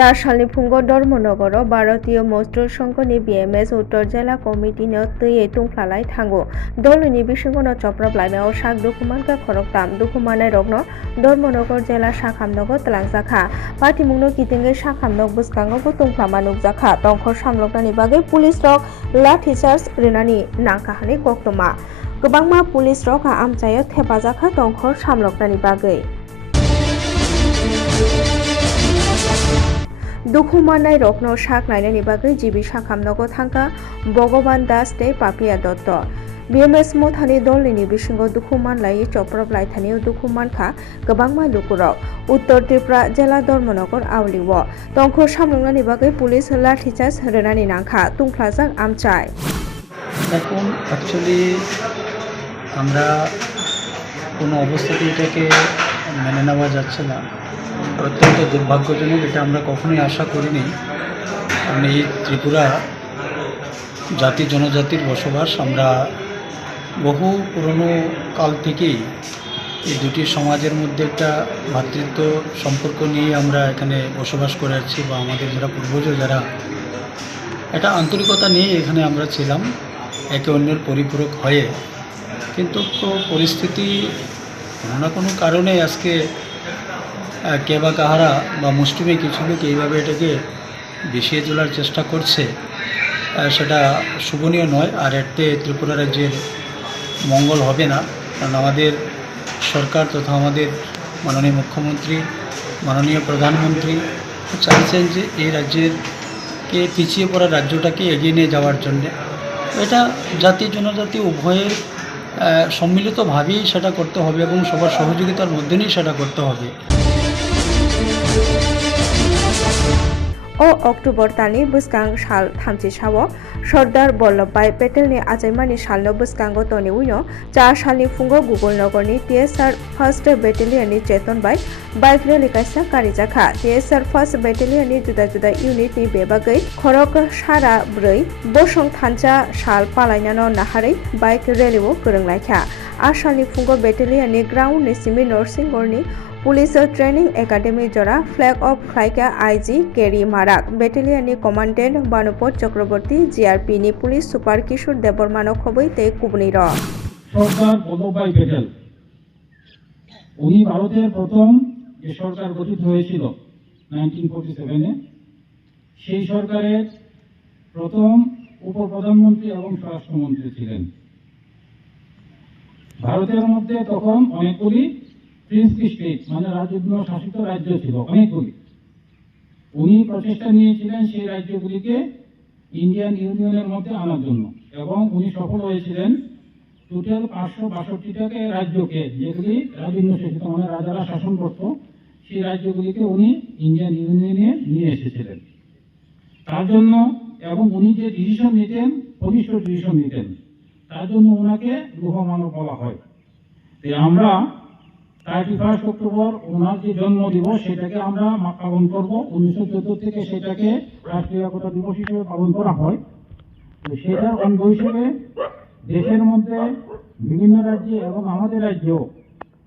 চার সালে শালিফুঙ্গ ধর্মনগর ভারতীয় মজদুর সংঘ সংঘনি বিএমএস উত্তর জেলা কমিটি নিয়ে নতুয়ে তুংফ্লালাই দল দলনি বিসঙ্গন চপ্রপ্লাইমে ও শাক দুকুমানকা খরকতাম দুকুমানের রগ্ন ধর্মনগর জেলা শাখামনগর ত্লাংজাখা পাটিমুংন কিতিঙ্গে শাখামনগ বুসকাঙ্গবো তুংফ্লামানুকজাখা টংখর সামলকনানি বাগে পুলিশ রক লাঠি চার্জ রেনানি নাকাহানি গক্তমা गोबांमा পুলিশ রক आमचायो थेफाजाखा दंखर सामलकनानि बागै দুখুমানাই রত্ন শাক নাইনানি নিবাগে জিবি সাখামনগো থাঙ্কা ভগবান দাস দে পাপিয়া দত্ত। বিএমএস মথানি দলনি বিসঙ্গ দুখুমান লাইয়ে চপ্রব লাইথানিও দুখুমান খা গবাংমা লুকুরক উত্তর ত্রিপুরা জেলা ধর্মনগর আউলিব তংখ সামলুংনানি বাকি পুলিশ লাঠিচার্জ রেনানি নাংখা তুংখ্লাজাক আমচায় এখন অ্যাকচুয়ালি আমরা কোনো এটাকে মেনে নেওয়া যাচ্ছে না। অত্যন্ত দুর্ভাগ্যজনক, এটা আমরা কখনোই আশা করিনি। কারণ এই ত্রিপুরা জাতি, জনজাতির বসবাস, আমরা বহু পুরনো কাল থেকেই এই দুটি সমাজের মধ্যে একটা ভাতৃত্ব সম্পর্ক নিয়ে আমরা এখানে বসবাস করে আছি বা আমাদের যারা পূর্বজ, যারা একটা আন্তরিকতা নিয়ে এখানে আমরা ছিলাম, একে অন্যের পরিপূরক হয়ে। কিন্তু তো পরিস্থিতি কোনো না কোনো কারণে আজকে কে বা কাহারা বা মুসলিমে কিছু লোক এইভাবে এটাকে বিষিয়ে তোলার চেষ্টা করছে সেটা শুভনীয় নয়। আর এতে ত্রিপুরা রাজ্যের মঙ্গল হবে না। কারণ আমাদের সরকার তথা আমাদের মাননীয় মুখ্যমন্ত্রী, মাননীয় প্রধানমন্ত্রী চাইছেন যে এই রাজ্যের কে পিছিয়ে পড়া রাজ্যটাকে এগিয়ে নিয়ে যাওয়ার জন্যে। এটা জাতি জনজাতি উভয়ের সম্মিলিতভাবেই সেটা করতে হবে এবং সবার সহযোগিতার মধ্যে নিয়েই সেটা করতে হবে। अक्ट'बर दाननि बोसकां साल थामजिसाव सरदार बल्लभभाई पेटेलनि आजायमानि सालनो बोसकांगो तनि उनो चार सालनि फुंगो गुगलनगरनि टिएसआर फार्स्ट बेटेलियननि चेतनबाय बाइक रेलि कायसा कारिजाखा टिएसआर फार्स्ट बेटेलियननि जुदा जुदा इउनिटनि बेबागै खरक सारा ब्रै बसं थानजा साल पालायनानो नाहारै बाइक रेलिओ गोरोंलायखा आसामनि फुंगो बेटेलियननि ग्राउन्ड निसिमि नरसिंगरनि পুলিশের ট্রেনিং একাডেমি জরা ফ্ল্যাগ অফ খাইকা আইজি কেরি মারাক। ব্যাটেলিয়ানি কমান্ডেন্ট বানুপত চক্রবর্তী, জিআরপি নি পুলিশ সুপার কিশোর দেববর্মানক হবই তে কুবনির সরকার বল্লভভাই প্যাটেল উনি ভারতের প্রথম যে সরকার গঠিত হয়েছিল নাইনটিন ফোর্টি সেই সরকারের প্রথম উপপ্রধানমন্ত্রী এবং স্বরাষ্ট্রমন্ত্রী ছিলেন। ভারতের মধ্যে তখন অনেকগুলি প্রিন্সলি স্টেট মানে রাজন্য শাসিত রাজ্য ছিল, অনেকগুলি। উনি প্রচেষ্টা নিয়েছিলেন সেই রাজ্যগুলিকে ইন্ডিয়ান ইউনিয়নের মধ্যে আনার জন্য, এবং উনি সফল হয়েছিলেন টোটাল পাঁচশো বাষট্টিটাকে রাজ্যকে, যেগুলি রাজন্য শাসিত মানে রাজারা শাসন করত, সেই রাজ্যগুলিকে উনি ইন্ডিয়ান ইউনিয়নে নিয়ে এসেছিলেন। তার জন্য, এবং উনি যে ডিসিশন নিতেন, ঘনিষ্ঠ ডিসিশন নিতেন, তার জন্য ওনাকে গ্রহমানব বলা হয়। আমরা থার্টি ফার্স্ট অক্টোবর ওনার যে জন্ম দিবস সেটাকে আমরা পালন করব। উনিশশো চোদ্দ থেকে সেটাকে রাষ্ট্রীয় একতা দিবস হিসেবে পালন করা হয়। তো সেটার অঙ্গ হিসেবে দেশের মধ্যে বিভিন্ন রাজ্যে এবং আমাদের রাজ্যেও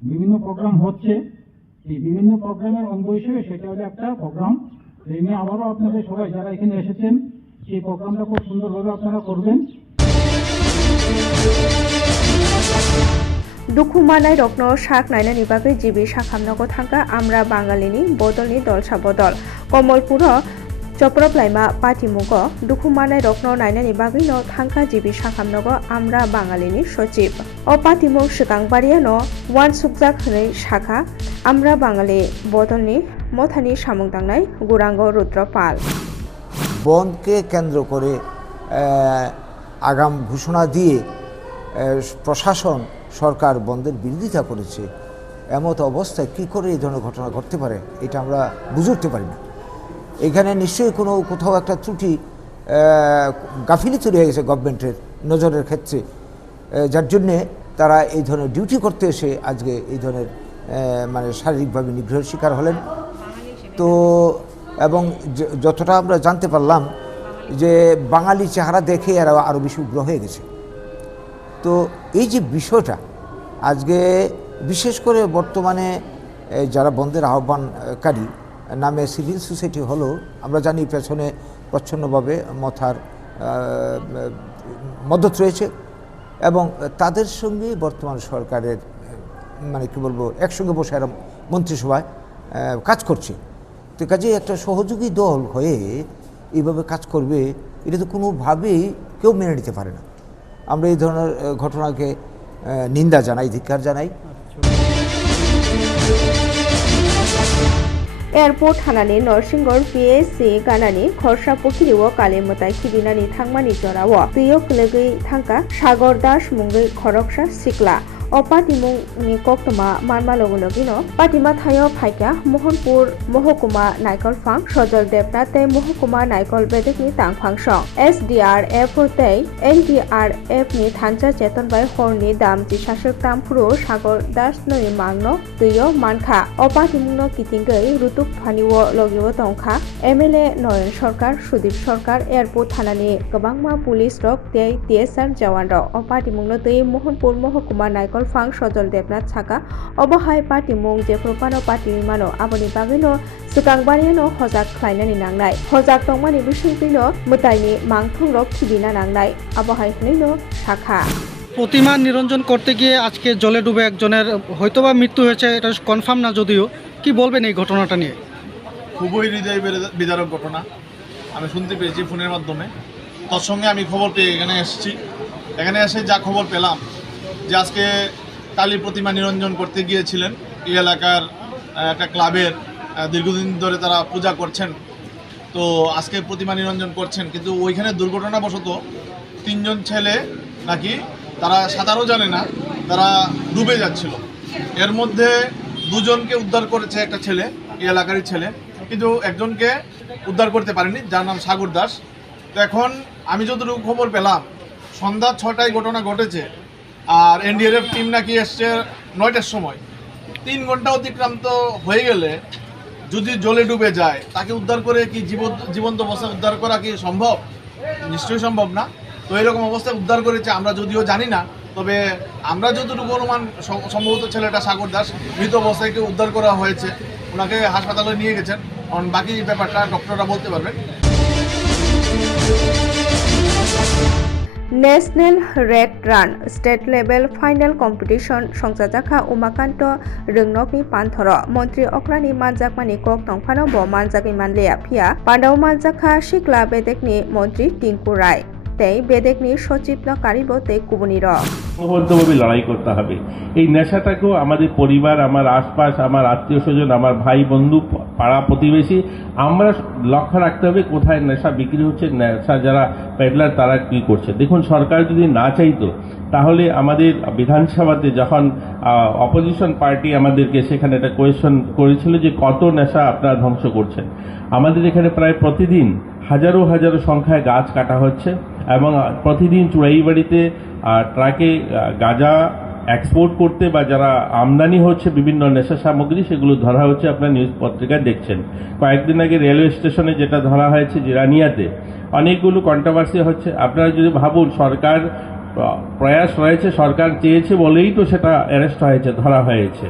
বিভিন্ন প্রোগ্রাম হচ্ছে। এই বিভিন্ন প্রোগ্রামের অঙ্গ হিসেবে সেটা হলো একটা প্রোগ্রাম এই নিয়ে আবারও আপনাদের সবাই যারা এখানে এসেছেন, সেই প্রোগ্রামটা খুব সুন্দরভাবে আপনারা করবেন। দুঃখ মানায় রক্ন শাক নাইনা নিবাগে শাখাম নগ থাকা আমরা বাঙালিনি বদলনি দলসা বদল কমলপুর চপ্রপ্লাইমা পাটিমুগ দুঃখ দুখুমানায় রক্ন নাইনা নিবাগে ন থাকা থাঙ্কা শাখাম নগ আমরা বাঙালিনি সচিব। অ পাটিমুগ সিকাংবাড়িয়া ন ওয়ান সুকজাক হই শাখা আমরা বাঙালি বদলনি মথানি সামুকদাংনায় গুরাঙ্গ রুদ্র পাল বনকে কেন্দ্র করে আগাম ঘোষণা দিয়ে প্রশাসন সরকার বন্ধের বিরোধিতা করেছে, এমত অবস্থায় কী করে এই ধরনের ঘটনা ঘটতে পারে, এটা আমরা বুঝে উঠতে পারি না। এখানে নিশ্চয়ই কোনো কোথাও একটা ত্রুটি গাফিলি তৈরি হয়ে গেছে গভর্নমেন্টের নজরের ক্ষেত্রে। যার জন্যে তারা এই ধরনের ডিউটি করতে এসে আজকে এই ধরনের মানে শারীরিকভাবে নিগ্রহের শিকার হলেন। তো এবং যতটা আমরা জানতে পারলাম যে বাঙালি চেহারা দেখে এরা আরও বেশি উগ্র হয়ে গেছে। তো এই যে বিষয়টা, আজকে বিশেষ করে বর্তমানে যারা বন্ধের আহ্বানকারী, নামে সিভিল সোসাইটি হলো আমরা জানি পেছনে প্রচ্ছন্নভাবে মথার মদত রয়েছে এবং তাদের সঙ্গে বর্তমান সরকারের মানে কী বলব, একসঙ্গে বসে এরা মন্ত্রিসভায় কাজ করছে। তো কাজে একটা সহযোগী দল হয়ে এইভাবে কাজ করবে, এটা তো কোনোভাবেই কেউ মেনে নিতে পারে না। আমরা এই ধরনের ঘটনাকে নিন্দা জানাই ধিক্ষার জানাই। এয়ারপোর্ট হানানে নরসিংগড় পিএসসি গানানি খরসা পখিরি ও কালেমতাই খিদিনানি থাংমানি জরাও দুয়ক লেগে থাঙ্কা সাগর দাস মুঙ্গৈ খরকসা শিকলা o patimungni koktoma manma logo logino patima thayo phaika mohanpur mohokuma naikol phang sojol debnath tei mohokuma naikol bedekni tangphang song sdrf tei ndrf ni thancha cheton bai horni dam ji shasok tamphuru sagor das noi mangno tuyo mankha o patimungno kitingei rutuk phaniwo logiwo tongkha mla Nayan Sarkar Sudip Sarkar airport থানানি গোबांमा police রক তেই TSR জওয়ান রক ও পাটিমুংনো তৈ মোহনপুর মহকুমা নাইকল 롤팡 সজল দেবনাথ ছাকা অবহায় পার্টি মুং জেফ্রপানো পার্টি মানো আবনি বাগেলো সিকাংবানিয়ানো হজাক খাইনানি নাংনাই। হজাক টংমানি বিশুপিল মতাইনি মাংথং রক খিদিনা নাংনাই। অবহাই হইল শাখা। প্রতিমা নিরঞ্জন করতে গিয়ে আজকে জলে ডুবে একজনের হয়তোবা মৃত্যু হয়েছে এটা কনফার্ম না যদিও। কি বলবেন এই ঘটনাটা নিয়ে? খুবই হৃদয় বিদারক ঘটনা। আমি শুনতে পেয়েছি ফোনের মাধ্যমে। তৎসঙ্গে আমি খবর পেয়ে এখানে এসেছি। এখানে এসে যা খবর পেলাম যে আজকে কালী প্রতিমা নিরঞ্জন করতে গিয়েছিলেন। এই এলাকার একটা ক্লাবের দীর্ঘদিন ধরে তারা পূজা করছেন। তো আজকে প্রতিমা নিরঞ্জন করছেন। কিন্তু ওইখানে দুর্ঘটনাবশত তিনজন ছেলে নাকি, তারা সাঁতারও জানে না, তারা ডুবে যাচ্ছিল। এর মধ্যে দুজনকে উদ্ধার করেছে একটা ছেলে, এই এলাকারই ছেলে। কিন্তু একজনকে উদ্ধার করতে পারেনি, যার নাম সাগর দাস। তো এখন আমি যতটুকু খবর পেলাম, সন্ধ্যা ছটায় ঘটনা ঘটেছে। আর এনডিআরএফ টিম নাকি এসছে নয়টার সময়। তিন ঘণ্টা অতিক্রান্ত হয়ে গেলে যদি জলে ডুবে যায়, তাকে উদ্ধার করে কি জীবন, জীবন্ত অবস্থায় উদ্ধার করা কি সম্ভব? নিশ্চয়ই সম্ভব না। তো এরকম অবস্থায় উদ্ধার করেছে আমরা যদিও জানি না, তবে আমরা যতটুকু অনুমান সম্ভবত ছেলেটা সাগর দাস, মৃত অবস্থায় উদ্ধার করা হয়েছে, ওনাকে হাসপাতালে নিয়ে গেছেন। কারণ বাকি ব্যাপারটা ডক্টররা বলতে পারবেন। National red run state level final competition संजाजाखा Umakanta रोंनकनि पान्थर मन्त्रि अक्रानि मानजाकमानि कक टंफानो ब मानजाकि मानलिया फिया पान्डाव मानजाखा सिख्ला बेदेकनि मन्त्रि टिंकु राय তেই বেদেগ্নি সচিপ্ন কারিবতে কুবনির অবন্তভাবে লড়াই করতে হবে। এই নেশাটাকেও আমাদের পরিবার, আমার আশপাশ, আমার আত্মীয় স্বজন আমার ভাই বন্ধু পাড়া প্রতিবেশী, আমরা লক্ষ্য রাখতে হবে কোথায় নেশা বিক্রি হচ্ছে, নেশা যারা পেডলার তারা কী করছে। দেখুন, সরকার যদি না চাইতো তাহলে আমাদের বিধানসভাতে যখন অপোজিশন পার্টি আমাদেরকে সেখানে একটা কোয়েশন করেছিল যে কত নেশা আপনারা ধ্বংস করছেন। আমাদের এখানে প্রায় প্রতিদিন হাজারো হাজারো সংখ্যায় গাছ কাটা হচ্ছে এবং প্রতিদিন চুড়াইবাড়িতে আহ, ট্রাকে গাঁজা এক্সপোর্ট করতে বা যারা আমদানি হচ্ছে বিভিন্ন নেশা সামগ্রী সেগুলো ধরা হচ্ছে আপনার নিউজ পত্রিকায় দেখছেন। কয়েকদিন আগে রেলওয়ে স্টেশনে যেটা ধরা হয়েছে জিরানিয়াতে অনেকগুলো কন্ট্রোভার্সি হচ্ছে। আপনারা যদি ভাবুন সরকার প্রয়াস রয়েছে সরকার চেয়েছে বলেই তো সেটা অ্যারেস্ট হয়েছে, ধরা হয়েছে।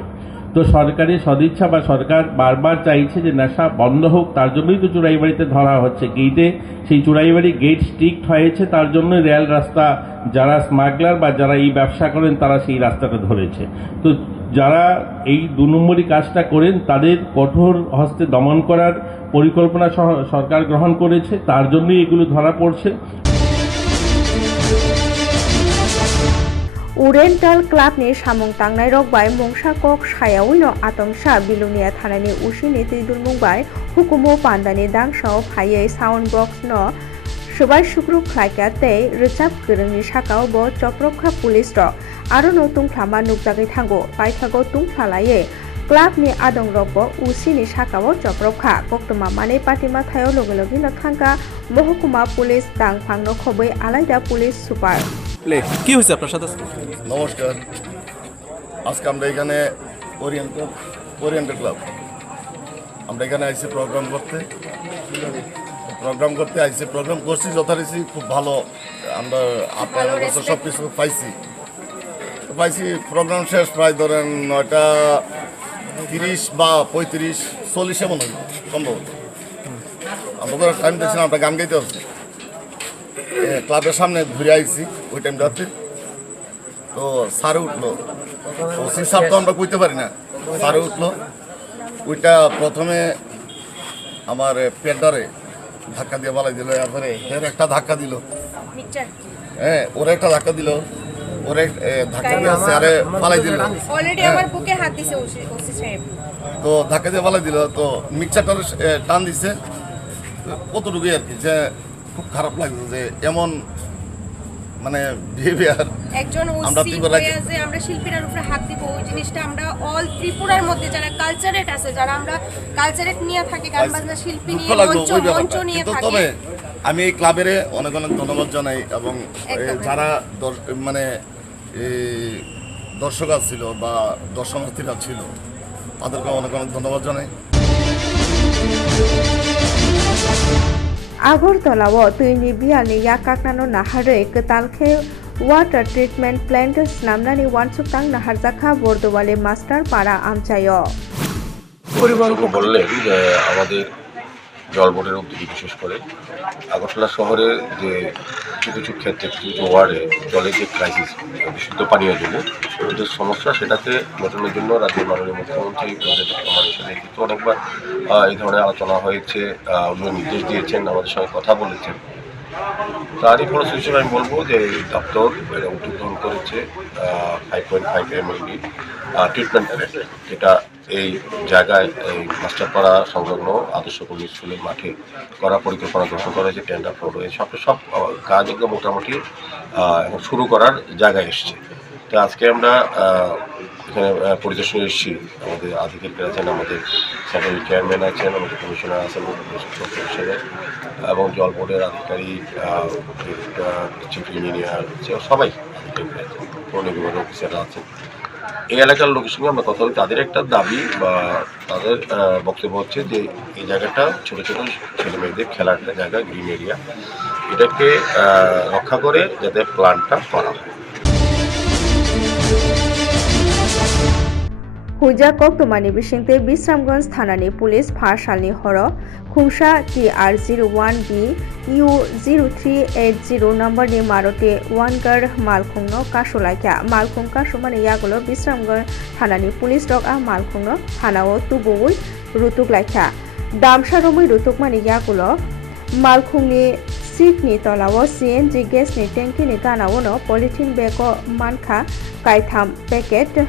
তো সরকারি সদিচ্ছা বা সরকার বারবার চাইছে যে নেশা বন্ধ হোক, তার জন্যই তো চুরাইবাড়িতে ধরা হচ্ছে। গেটে সেই চুরাইবাড়ি গেট স্ট্রিক্ট হয়েছে, তার জন্যই রেল রাস্তা, যারা স্মাগলার বা যারা এই ব্যবসা করেন, তারা সেই রাস্তাটা ধরেছে। তো যারা এই দু নম্বরই কাজটা করেন, তাদের কঠোর হস্তে দমন করার পরিকল্পনা সরকার গ্রহণ করেছে, তার জন্যই এগুলো ধরা পড়ছে। ওরেন্টাল ক্লাব নিয়ে সামং তাংনাই রকবাই মংসা কক সায়াউইন আতংসা বিলুনিয়া থানানি উসিনি তৃদুল মুংবাই হুকুমো পান্দানি দাংসাও ফাইয়ে সাউন্ড বক্স ন সবাই শুক্র খ্লাইকাতে রিচাব গরংনি সাকাও ব চক্রক্ষা পুলিশ র। আরও নতুন খ্লামা নুকজাগৈ থাঙ্গো, পাইথাগো তুং ক্লাব ক্লাবনি আদং রব উসিনি সাকাও চক্রক্ষা। বক্তমা মানে পাটিমা থায়ও লগে লগে নথাঙ্গা, মহকুমা পুলিশ দাং ফাংন খবৈ আলাইদা পুলিশ সুপার। প্লে কি হয়েছে আপনার সাথে? নমস্কার। আজকে আমরা এখানে ওরিয়েন্ট ওরিয়েন্টাল ক্লাব আমরা এখানে আইসি প্রোগ্রাম করতে। প্রোগ্রাম করতে আইসি প্রোগ্রাম করছি যথারীতি খুব ভালো। আমরা আপনার কাছে সব কিছু পাইছি। তো পাইছি প্রোগ্রাম শেষ প্রায় ধরেন নয়টা তিরিশ বা পঁয়ত্রিশ চল্লিশ এমন সম্ভবত। আমরা টাইম দেখছিলাম আমরা গান গাইতে হচ্ছে ক্লাবের সামনে ঘুরে আইছি ওই টাইমটাতে তো সারে উঠল। ওসি স্যার তো আমরা কইতে পারি না। সারে উঠল। ওইটা প্রথমে আমার পেটারে ধাক্কা দিয়ে বালাই দিল। এরপরে এর একটা ধাক্কা দিল। হ্যাঁ ওর একটা ধাক্কা দিল। ওর ধাক্কা দিয়ে স্যারে পালাই দিল। অলরেডি হ্যাঁ। আমার বুকে হাত দিছে ওসি ওসি সাহেব। তো ধাক্কা দিয়ে পালাই দিল। তো মিক্সারটার টান দিছে। কতটুকুই আর কি যে খুব খারাপ লাগছে যে এমন মানে বিহেভিয়ার একজন ওসি হয়ে যে আমরা শিল্পীরার উপরে হাত দিব ওই জিনিসটা আমরা অল ত্রিপুরার মধ্যে যারা কালচারেট আছে যারা আমরা কালচারেট নিয়ে থাকি গান বাজনা শিল্পী নিয়ে মঞ্চ মঞ্চ নিয়ে থাকি। তবে আমি এই ক্লাবের অনেক অনেক ধন্যবাদ জানাই এবং যারা মানে দর্শক ছিল বা দর্শনার্থীরা ছিল তাদেরকে অনেক অনেক ধন্যবাদ জানাই। આગોળતલાઓ તુઈની અને યાકાકનાનો નાહારેક તાલખે वाटर ट्रिटमेंट प्लांट नामनानै वानसुक्तां नाहारजाखा बर्दवाले मास्टार पारा आमचाय পরিবারকে বললেন যে আমাদের জল বোর্ডের উদ্যোগে, বিশেষ করে আগরতলা শহরে যে কিছু কিছু ক্ষেত্রে, কিছু কিছু ওয়ার্ডে জলের যে ক্রাইসিস বিশুদ্ধ পানীয় জন্য যে সমস্যা, সেটাকে মেটানোর জন্য রাজ্যের মাননীয় মুখ্যমন্ত্রী আমাদের নেতৃত্ব অনেকবার এই ধরনের আলোচনা হয়েছে উনি নির্দেশ দিয়েছেন, আমাদের সঙ্গে কথা বলেছেন। তারই হিসেবে আমি বলব যে এই দপ্তর উদ্যোগ গ্রহণ করেছে five point five MLD treatment যেটা এই জায়গায় এই মাস্টারপাড়া সংলগ্ন আদর্শ কর্মী স্কুলের মাঠে করা পরিকল্পনা গ্রহণ করা হয়েছে টেন্ডার ফ্লোর সব সব আহ, কাজ এগুলো মোটামুটি শুরু করার জায়গায় এসছে। তো আজকে আমরা এখানে পরিদর্শনে এসেছি। আমাদের আধিকারিকরা আছেন, আমাদের সেক্রেটারি চেয়ারম্যান আছেন, আমাদের কমিশনার আছেন হিসেবে এবং জল বোর্ডের আধিকারিক চিফ ইঞ্জিনিয়ার সবাই আধিকারিক আছেন অফিসাররা আছেন। এই এলাকার লোকের সঙ্গে আমরা কথা বলি তাদের একটা দাবি বা তাদের বক্তব্য হচ্ছে যে, এই জায়গাটা ছোট ছোট ছেলে মেয়েদের খেলার একটা জায়গা গ্রিন এরিয়া এটাকে রক্ষা করে যাতে প্ল্যানটা করা হয়। हुइजा कक्टमानि बिसिंते बिश्रामगंज थानानि पुलिस फारसालनि हर खुंसा T R zero one B U zero three eight zero नम्बरनि Maruti वानगार मालखुंनो कासुलाइखा मालखुं कासुमानि यागुलो बिश्रामगंज थानानि पुलिस रक आ मालखुंनो थानाओ तुबुवै रुतुकलाइखा दामसारमै रुतुकमानि यागुलो मालखुंनि सिटनि तलाव सिएनजि गेसनि टेंकिनि गानावनो पलिथिन बेगो मानखा काइथाम पेकेट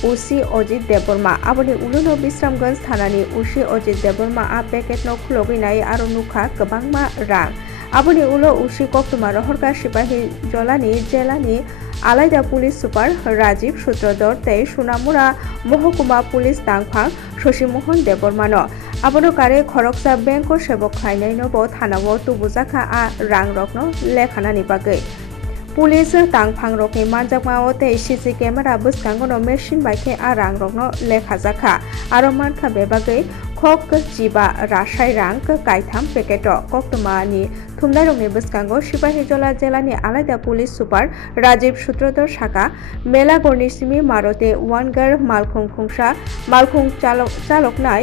ઓસી અજીત દેવર્મા આવડે ઉલોનો વિશ્રામગંજ થાનાની ઓસી અજીત દેવર્મા આ પેકેટનો ખુલ્લો વિનાએ આરોનુખા કબાંગમાં રાગ આવડે ઉલો ઉસી કોફતુમાં રહરકા সিপাহী જલાની জেলানি আলাইদা পুলিশ সুপার রাজীব সূত্রধর তে সুনামুরা মহকুমা পুলিশ তাংফাং শশীমোহন দেবরমান আবনকারে খরকসা ব্যাংক সেবক খাইনাইনব থানাও তুবুজাখা আ রাং রগ্ন লেখানানি বাকে Police tangphang rokni manjakmao tei CC camera bwskangono machine bai khe arang rokno lekhajakha aro mankha bebagei khok jiba rasai rang kaitham packet koktuma ni থুমদা রঙের বুসকাঙ্গ সিপাহীজলা জেলা নিয়ে আলাদা পুলিশ সুপার রাজীব সূত্রধর শাখা মেলা গর্নিসিমি মারতে ওয়ানগার মালখং খুংসা মালখং চালক চালক নাই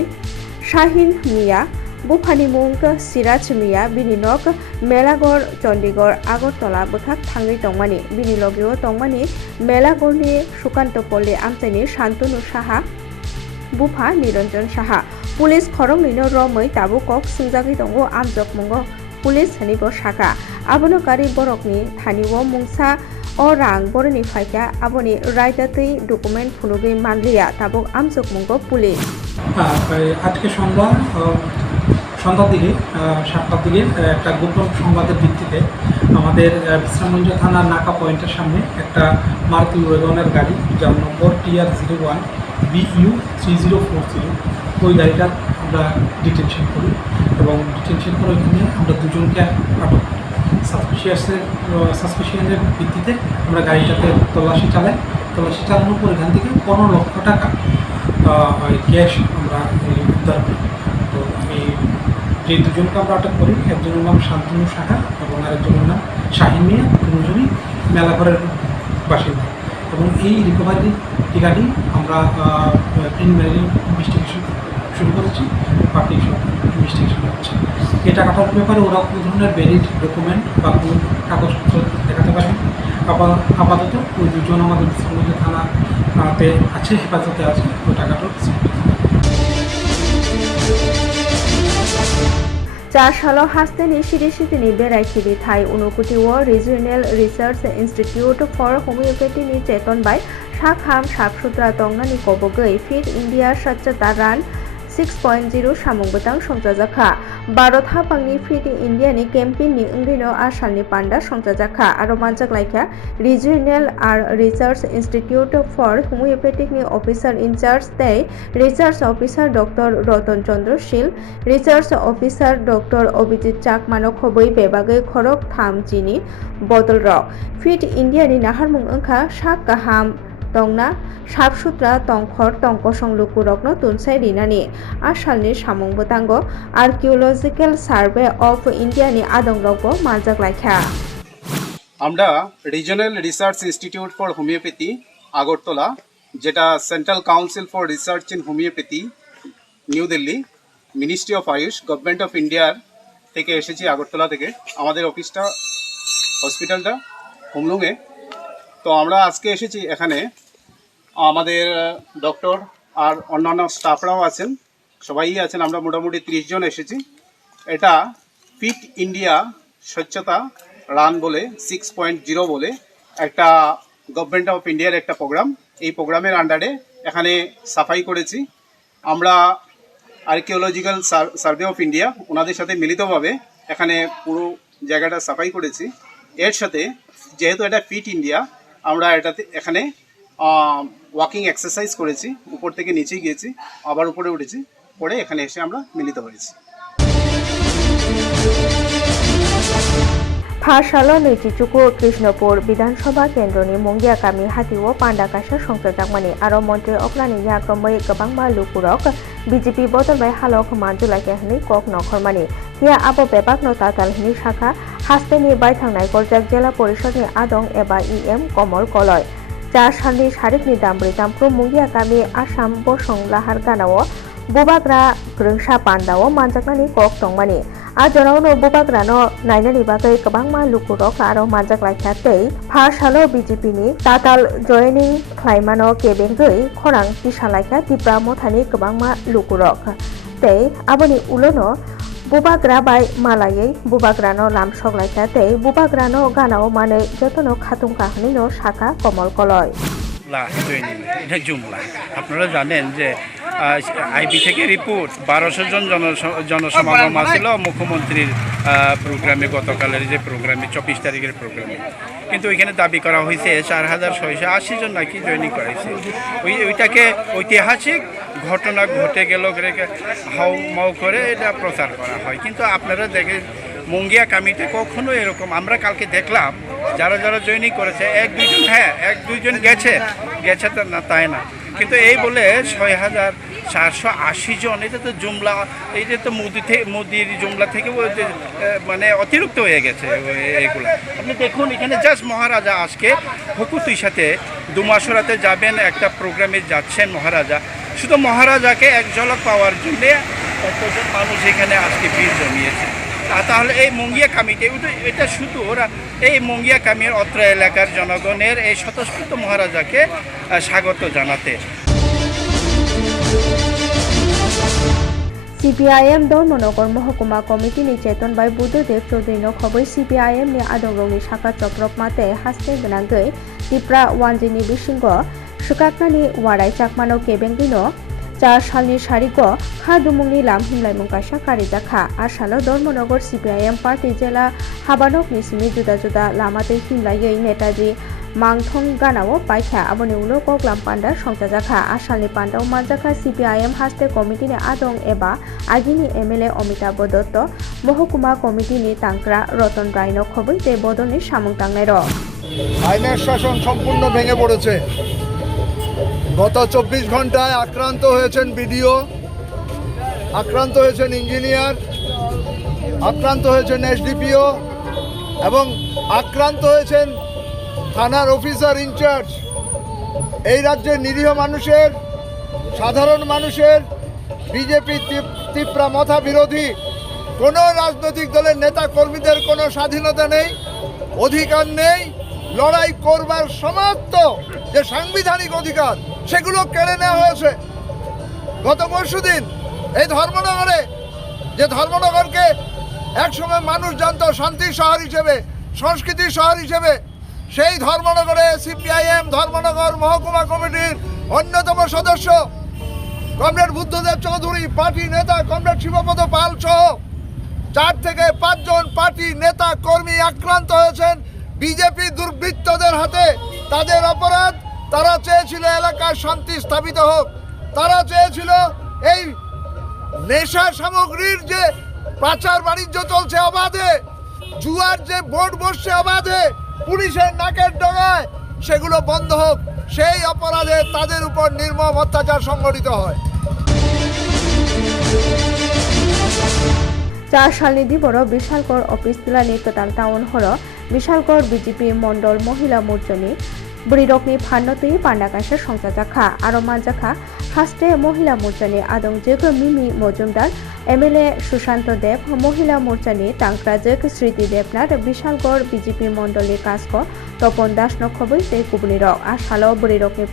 Shahin Mia Buphanimung Siraj Mia bini nok Melagor Chandigarh Agartala buthak thangi tongmani bini logyo tongmani Melagor ni Sukanto Polli amchani Shantanu Saha Bupha Niranjan Saha police খরং নিন রমই তাবু কক সুজাগি দঙ্গ আমজক মঙ্গ পুলিশ হানিব শাখা আবনকারী বরকনি থানিব মুংসা অ রাং বরনি ফাইকা আবনি রায়দাতেই ডকুমেন্ট ফুনুগে মানলিয়া তাবক আমজক মঙ্গ পুলিশ আজকে সংবাদ সন্ধ্যার দিকে সাতটার দিকে একটা গোপন সংবাদের ভিত্তিতে আমাদের বিশ্রামগঞ্জ থানার নাকা পয়েন্টের সামনে একটা মারুতি ওয়েগনের গাড়ি, যার নম্বর TR zero one BU three zero four zero, ওই গাড়িটা আমরা ডিটেনশন করি এবং ডিটেনশন করে ওইখানে আমরা দুজনকে আটক করি। সাসপিশিয়াসের সাসপিশিয়ানের ভিত্তিতে আমরা গাড়িটাতে তল্লাশি চালাই। তল্লাশি চালানোর পর এখান থেকে পনেরো লক্ষ টাকা ক্যাশ আমরা উদ্ধার করি। যে দুজনকে আমরা আটক করি, একজনের নাম শান্তনু সাহা এবং আরেকজনের নাম শাহিন মিয়া দুজনই মেলাঘরের বাসিন্দা। এবং এই রিকভারি টিকাটি আমরা প্রিলিমিনারি ইনভেস্টিগেশন শুরু করেছি পাবলিক ইনভেস্টিগেশন হচ্ছে। এই টাকাটার ব্যাপারে ওরা কোনো ধরনের ভ্যালিড ডকুমেন্ট বা কোনো কাগজপত্র দেখাতে পারে আপাতত ওই দুজন আমাদের থানাতে আছে, হেফাজতে আছে, ওই টাকাটা ચાર હસ્તે નિશિરેશિતની બેરાશિલી થાય ઉનુકુટીઓ રિજિયનલ રિસર્ચ ઇન્સ્ટિટ્યૂટ ફોર હોમિયોપેથીની ચેતનભાઈ શાખામ શાકસૂત્રા તોંગાની કોબોગઈ ફીટ ઇન્ડિયા સચ્ચતા રાન 6.0 samungbatang songjajakha Bharat hapangni Fit India ni campaign ni ungino asalni panda songjajakha aro manjak laikha Regional R Research Institute for Homeopathic ni officer in charge tei research officer Dr Ratan Chandra Shil research officer Dr Abhijit Chakmano khoboi bebage khorok tham chini botol rok Fit India ni naharmung ongkha sak kaham sabsutra tongkhor tongkosong lukurokno tunsai rinani asalni samung bwtango archaeological survey of india ni adongrokbo manjaklaikha আমরা regional research institute for homeopathy, Agartala, যেটা central council for research in homeopathy, new Delhi, ministry of Ayush, government of ইন্ডিয়ার থেকে এসেছি আগরতলা থেকে। আমাদের অফিসটা, হসপিটালটা, হুমলুঙে। তো আমরা আজকে এসেছি এখানে আমাদের ডক্টর আর অন্যান্য স্টাফরাও আছেন। সবাই আছেন, আমরা মোটামুটি ত্রিশ জন এসেছি। এটা ফিট ইন্ডিয়া স্বচ্ছতা রান বলে সিক্স পয়েন্ট জিরো বলে একটা গভর্নমেন্ট অফ ইন্ডিয়ার একটা প্রোগ্রাম এই প্রোগ্রামের আন্ডারে এখানে সাফাই করেছি। আমরা আর্কিওলজিক্যাল সার্ভে অফ ইন্ডিয়া ওনাদের সাথে মিলিতভাবে এখানে পুরো জায়গাটা সাফাই করেছি। এর সাথে যেহেতু এটা ফিট ইন্ডিয়া, আমরা এটাতে এখানে ওয়াকিং এক্সারসাইজ করেছি, উপর থেকে নিচে গিয়েছি, আবার উপরে উঠেছি, পরে এখানে এসে আমরা মিলিত হয়েছি। ফাঁসালো নৈচিচুকু কৃষ্ণপুর বিধানসভা কেন্দ্রनि মুঙ্গিয়াকামি হাতিও পান্ডাকাশা সংসদাকমানি আরও মন্ত্রী অকলানি ইয়াক্রমই গবাংমা লুকুরক বিজেপি বদনবাই হালক মানজুলাকে হনি কক নখরমানি হিয়া আবো বেবাক নতাতাল হিনি শাখা হাস্তেনি বাইথাংনাই করজাক জেলা পরিষদনি আদং এবা এম কমল কলয়। कलय चार सालनि सारिकनि दामब्रै दामफ्रु मंगिया गामि आसाम बसं लाहार गानाव बुबाग्रा ग्रोंसा पान्डाव मानजाकनानि कक दंमानि आजनावनो बुबाग्रानो नायनानि बागै गोबांमा लुकुरक आरो मानजाग्लायखा तै फार्सालो बिजेपिनि ताताल जयनिं ख्लाइमानो केबेंगै खरां तिसालायखा तिप्रा मथानि गोबांमा लुकुरक तै आबोनि उलोनो बुबाग्रा बाय मालायै बुबाग्रानो लामसगलायखा तै बुबाग्रानो गानाव मानै जतनो खातुमका हनिनो শাখা কমল কলয় এটা জুমলা। আপনারা জানেন যে আইবি থেকে রিপোর্ট বারোশো জন জন- জনসমাগম আসছিল মুখ্যমন্ত্রীর প্রোগ্রামে গতকালের যে প্রোগ্রামে চব্বিশ তারিখের প্রোগ্রামে। কিন্তু ওইখানে দাবি করা হয়েছে চার হাজার ছয়শো আশি জন নাকি জয়েনিং করাইছে। ওই ওইটাকে ঐতিহাসিক ঘটনা ঘটে গেল হাউ মাউ করে এটা প্রচার করা হয়। কিন্তু আপনারা দেখেন মঙ্গিয়া কামিতে কখনো এরকম, আমরা কালকে দেখলাম, যারা যারা জয়েনিং করেছে, এক দুইজন হ্যাঁ এক দুইজন গেছে গেছে তো না, তাই না। কিন্তু এই বলে ছয় হাজার চারশো আশি জন এটা তো জুমলা, এই যে তো মোদি মোদির জুমলা থেকে মানে অতিরিক্ত হয়ে গেছে এগুলা। আপনি দেখুন, এখানে জাস্ট মহারাজা আজকে হকুতুই সাথে দুমাসরাতে যাবেন, একটা প্রোগ্রামে যাচ্ছেন মহারাজা। শুধু মহারাজাকে এক ঝলক পাওয়ার জন্যে কতজন মানুষ এখানে আজকে ভিড় জমিয়েছে। তাহলে এই মঙ্গিয়া কামিটি এটা শুধু ওরা, এই মঙ্গিয়া কামির অত্র এলাকার জনগণের এই স্বতঃস্ফূর্ত মহারাজাকে স্বাগত জানাতে। সিপিআইএম ধর্মনগর মহকুমা কমিটি নিচেতন বাই বুদ্ধদেব চৌধুরী খবর সিপিআইএম নি আদমরংনি শাখা চক্রক মাতে হাসতে বেনাঙ্গে তিপ্রা ওয়ানজিনি বিশৃঙ্গ সুকাকানি ওয়ারাই চাকমানো কেবেঙ্গিনো ચાર સારી খা ખા লাম হিমলাই લાઈમુંકાશા કારી દાખા আর সালো ধর্মনগর সিপিআইএম পার্টি জেলা হাবানক નિસિમી জুদা জুদা লামাতে હિમલાઈ নেতাজি মাংথং গানাও পাইখা আবনে উলো কগলাম পান্ডার সংতা জাখা। আসালনি পান্ডাও মানজাখা সিপিআইএম হাস্তে কমিটি নে আদং এবা আগিনি এমএলএ অমিতাভ দত্ত, মহকুমা কমিটি নে তাংক্রা রতন রায়ন খবই দেবদনের সামুং টাংনাইর আইনের শাসন সম্পূর্ণ ভেঙে পড়েছে। গত চব্বিশ ঘন্টায় আক্রান্ত হয়েছেন বিডিও, আক্রান্ত হয়েছেন ইঞ্জিনিয়ার, আক্রান্ত হয়েছেন এসডিপিও এবং আক্রান্ত হয়েছেন থানার অফিসার ইনচার্জ এই রাজ্যের নিরীহ মানুষের, সাধারণ মানুষের, বিজেপি তীব্রা মথা বিরোধী কোনো রাজনৈতিক দলের নেতা কর্মীদের কোনো স্বাধীনতা নেই, অধিকার নেই, লড়াই করবার সমস্ত যে সাংবিধানিক অধিকার সেগুলো কেড়ে নেওয়া হয়েছে। গত পরশু দিন এই ধর্মনগরে, যে ধর্মনগরকে একসময় মানুষ জানতো, শান্তির শহর হিসেবে, সংস্কৃতির শহর হিসেবে, সেই ধর্মনগরে সিপিআইএম, ধর্মনগর মহকুমা কমিটির অন্যতম সদস্য কমরেড বুদ্ধদেব চৌধুরী, পার্টি নেতা কমরেড শিবপদ পাল সহ চার থেকে পাঁচজন পার্টি নেতা কর্মী আক্রান্ত হয়েছেন। বিজেপি দুর্বৃত্তদের হাতে তাদের অপরাধ তারা চেয়েছিল এলাকায় শান্তি স্থাপিত হোক। তারা চেয়েছিল এই নেশা সামগ্রীর যে পাচার বাণিজ্য চলছে অবাধে, জুয়ার যে বোর্ড বসছে অবাধে, পুলিশের নাকের ডগায়, সেগুলো বন্ধ হোক। সেই অপরাধে তাদের উপর নির্মম অত্যাচার সংঘটিত হয়। চার সাল নিধি বড় বিশালগড় অফিস পিলা নেতাল town hall Bishalgarh BJP Mondal মহিলা মোর্চনী बुढीरोक्ने फान्न तुई पाण्डाकाशा জাখা जाखा মান জাখা হাস্টে মহিলা মোর্চানে আদং জেক মিমি মজুমদার, এমএলএ সুশান্ত দেব, মহিলা মোর্চানে তাংরা জেক স্মৃতি দেবনাথ, বিশালগড় বিজেপি মন্ডলী কাজক তপন দাস নক্ষবই তে কুবলি রক আর সালো বরি রকে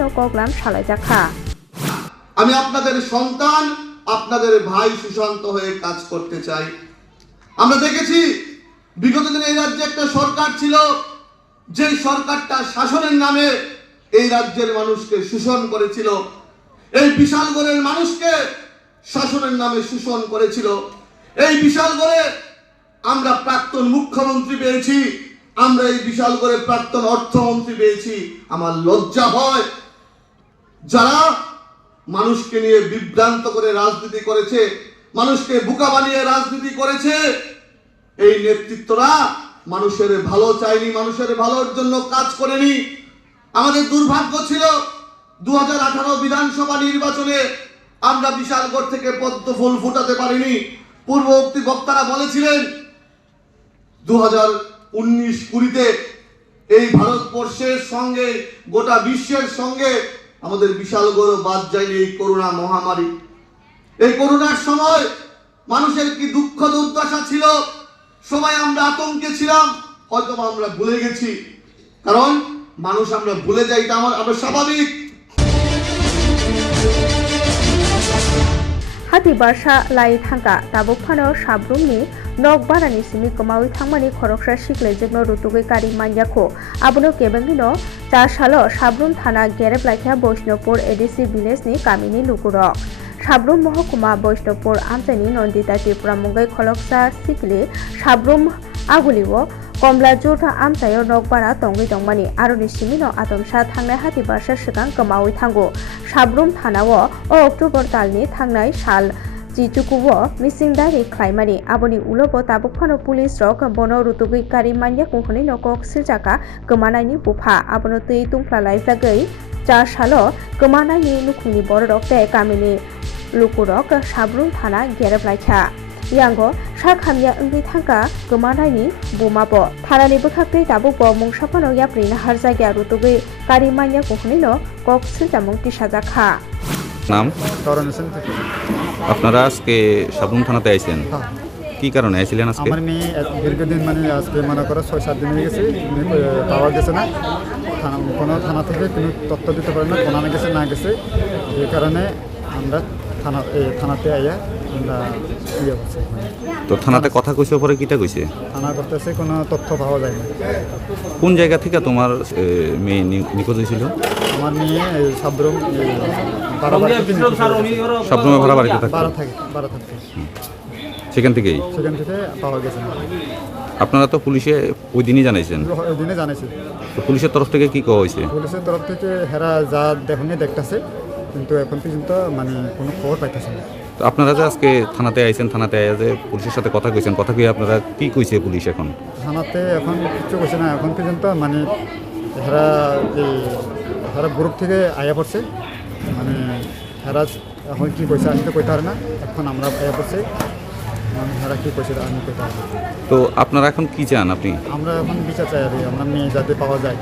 নকগ্লাম সালয় জাখা আমি আপনাদের সন্তান, আপনাদের ভাই সুশান্ত হয়ে কাজ করতে চাই। আমরা দেখেছি, বিগত দিনে এই রাজ্যে একটা সরকার ছিল যে সরকারটা শাসনের নামে এই রাজ্যের মানুষকে শোষণ করেছিল, এই বিশালগড়ের মানুষকে শাসনের নামে শোষণ করেছিল, এই বিশালগড়ে আমরা প্রাক্তন মুখ্যমন্ত্রী পেয়েছি, আমরা এই বিশালগড়ে প্রাক্তন অর্থমন্ত্রী পেয়েছি। আমার লজ্জা হয়, যারা মানুষকে নিয়ে বিভ্রান্ত করে রাজনীতি করেছে, মানুষকে বোকা বানিয়ে রাজনীতি করেছে, এই নেতৃত্বরা মানুষের ভালো চাইনি, মানুষের ভালোর জন্য কাজ করেনি। আমাদের দুর্ভাগ্য ছিল দু হাজার আঠারো বিধানসভা নির্বাচনে আমরা বিশালগড় থেকে পদ্ম ফুল ফুটাতে পারিনি। পূর্ববর্তী বক্তারা বলেছিলেন দু হাজার উনিশ কুড়িতে এই ভারতবর্ষের সঙ্গে, গোটা বিশ্বের সঙ্গে আমাদের বিশালগড় বাদ যায়নি এই করোনা মহামারী। এই করোনার সময় মানুষের কি দুঃখ দুর্দশা ছিল? সবাই আমরা আতঙ্কে ছিলাম, হয়তো আমরা ভুলে গেছি। কারণ মানুষ আমরা ভুলে যাই, এটা আমার আমরা স্বাভাবিক। হাতি বারসা লাই থাকা তাবুক ফানো সাব্রুমনি নক বারানি সিমি কমাউই থাংমানি খরকসা শিখলে যেগন রুতুগে কারি মানিয়াকো আবনো কেবেঙ্গিনো চার সালো সাব্রুম থানা গেরেব লাখিয়া বৈষ্ণবপুর এডিসি ভিলেজনি কামিনী লুকুরক। সাবরুম মহকুমা বৈষ্ণবপুর আমদানি নন্দিতা ত্রিপুরা মুঙ্গাই খলকসা সিকলে সাবরুম আগুলিও কমলা জোট আমতায় নকবারা তঙ্গি তংমানি আরও নিশ্চিমিন আতমসা থাংনায় হাতিবাসা সিগাং কমাউই থাঙ্গো। সাবরুম থানাও ও অক্টোবর তালনি থাংনায় সাল জিটুকুও মিসিং দারি খ্লাইমানি আবনি উলব তাবুকফানো পুলিশ রক বন রুতুগিকারি মানিয়া কুহনি নকক সিলজাকা কমানাইনি বুফা। আবনো তৈ তুংফ্লা লাইফ্লাগৈ ಚಾಶಾಲ ಕಮಾನ ಏನು ಖುನಿ ಬರಡಕ್ತೆ ಕಾಮಿನಿ ಲುಕುರಕ್ ಸಾಬ್ರುಂ ಥಾನ ಗೆರಬ್ಲಾಯ್ಖಾ yango sa khamya ungwi thangka gumana ni buma bo tharani bukhakte tabu bo mungsa pano ya prina harja gya rutugi kari manya kohni no kok sin tamung ti saja kha নাম আপনারা আজকে সাবুন থানাতে আইছেন কি কারণে আইছিলেন আজকে? আমার মেয়ে দীর্ঘদিন মানে আজকে মনে করো ছয় সাত দিন হয়ে গেছে পাওয়া গেছে না। থানা কোনো থানা থেকে কোনো তথ্য দিতে পারে না কোনানে গেছে না গেছে। এই কারণে আমরা থানা এই থানাতে আইয়া আমরা ইয়ে করছি। তো থানাতে কথা কইছে পরে কিটা কইছে? থানা করতেছে কোনো তথ্য পাওয়া যায় না। কোন জায়গা থেকে তোমার মেয়ে নিখোঁজ হয়েছিল? আমার মেয়ে সাবরুম থেকে। সাবরুমে ভাড়া বাড়িতে থাকে বারো থাকে সেখান থেকেই? সেখান থেকে পাওয়া গেছে। আপনারা তো পুলিশে ওই দিনই জানাইছেন? ওই দিনে জানাইছি। তো পুলিশের তরফ থেকে কি কওয়া হয়েছে? পুলিশের তরফ থেকে হেরা যা দেখুনি দেখতেছে কিন্তু এখন পর্যন্ত মানে কোনো খবর পাইতেছে না। তো আপনারা যে আজকে থানাতে আইছেন থানাতে আইয়া যে পুলিশের সাথে কথা কইছেন কথা কই আপনারা কি কইছে পুলিশ এখন? থানাতে এখন কিছু কইছে না এখন পর্যন্ত মানে হেরা হেরা গ্রুপ থেকে আয়া পড়ছে। মানে হেরা এখন কি কইছে আমি তো কইতে পারি না এখন আমরা আয়া পড়ছে। মানে হেরা কি কইছে আমি পারি তো আপনারা এখন কি চান আপনি? আমরা এখন বিচার চাই আর আমরা মেয়ে যাতে পাওয়া যায়।